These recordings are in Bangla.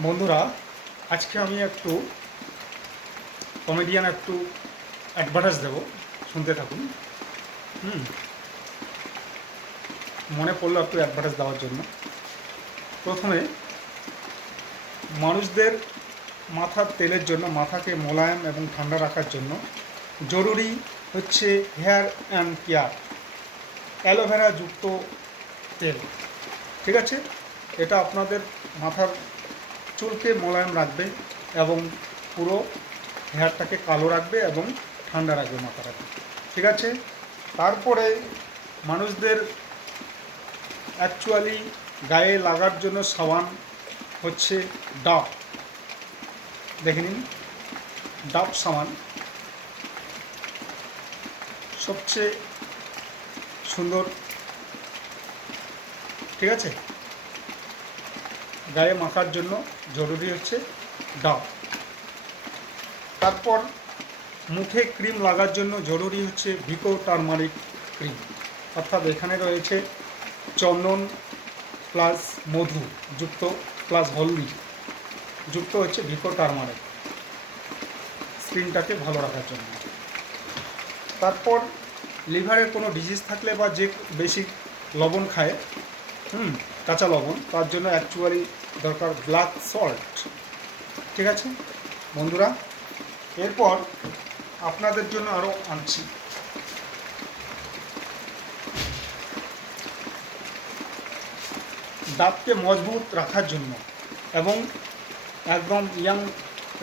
বন্ধুরা, আজকে আমি একটু কমেডিয়ান একটু অ্যাডভার্টাইজ দেবো, শুনতে থাকুন। হুম মনে পড়লো একটু অ্যাডভার্টাইজ দেওয়ার জন্য। প্রথমে মানুষদের মাথার তেলের জন্য, মাথাকে মোলায়েম এবং ঠান্ডা রাখার জন্য জরুরি হচ্ছে হেয়ার অ্যান্ড কেয়ার অ্যালোভেরা যুক্ত তেল। ঠিক আছে, এটা আপনাদের মাথার চুলকে মোলায়েম রাখবে এবং পুরো হেয়ারটাকে কালো রাখবে এবং ঠান্ডা রাখবে মাথাটাকে। ঠিক আছে, তারপরে মানুষদের অ্যাকচুয়ালি গায়ে লাগার জন্য সাবান হচ্ছে ডাব। দেখে নিন, ডাব সাবান সবচেয়ে সুন্দর। ঠিক আছে, গায়ে মাখার জন্য জরুরি হচ্ছে ডাব। তারপর মুখে ক্রিম লাগার জন্য জরুরি হচ্ছে ভিকো টারমারিক ক্রিম, অর্থাৎ এখানে রয়েছে চন্দন প্লাস মধু যুক্ত প্লাস হলদি যুক্ত হচ্ছে ভিকো টারমারিক, স্কিনটাকে ভালো রাখার জন্য। তারপর লিভারের কোনো ডিজিজ থাকলে বা যে বেশি লবণ খায়, কাঁচা লবণ, তার জন্য অ্যাকচুয়ালি দরকার ব্ল্যাক সল্ট। ঠিক আছে বন্ধুরা, এরপর আপনাদের জন্য আরও আনছি দাঁতকে মজবুত রাখার জন্য এবং একদম ইয়াং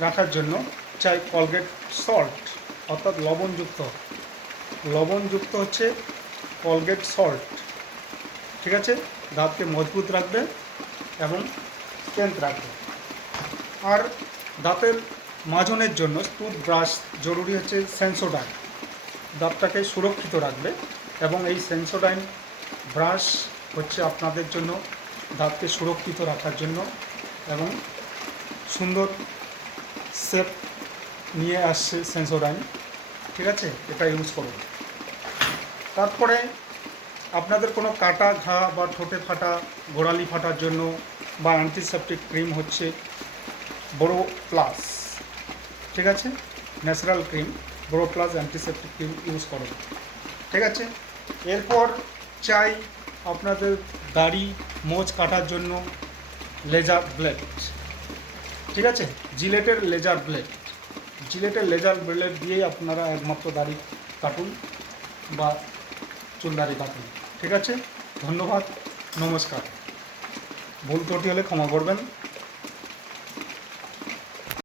রাখার জন্য চাই কলগেট সল্ট, অর্থাৎ লবণযুক্ত হচ্ছে কলগেট সল্ট। ঠিক আছে, দাঁতকে মজবুত রাখবে এবং স্ট্রেংথ রাখবে। আর দাঁতের মাজনের জন্য টুথব্রাশ জরুরি হচ্ছে সেন্সোডাইন, দাঁতটাকে সুরক্ষিত রাখবে এবং এই সেন্সোডাইন ব্রাশ হচ্ছে আপনাদের জন্য দাঁতকে সুরক্ষিত রাখার জন্য এবং সুন্দর শেপ নিয়ে আসছে সেন্সোডাইন। ঠিক আছে, এটা ইউজ করুন। তারপরে আপনাদের কোনো কাটা ঘা বা ঠোঁটে ফাটা, গোড়ালি ফাটার জন্য বা অ্যান্টিসেপটিক ক্রিম হচ্ছে বোরো প্লাস। ঠিক আছে, ন্যাচারাল ক্রিম বোরো প্লাস অ্যান্টিসেপটিক ক্রিম ইউজ করুন। ঠিক আছে, এরপর চাই আপনাদের দাড়ি মোচ কাটার জন্য লেজার ব্লেড। ঠিক আছে, জিলেটের লেজার ব্লেড দিয়েই আপনারা একমাত্র দাড়ি কাটুন বা চুল দাড়ি কাটুন। ঠিক আছে, ধন্যবাদ, নমস্কার। ভুল ত্রুটি হলে ক্ষমা করবেন।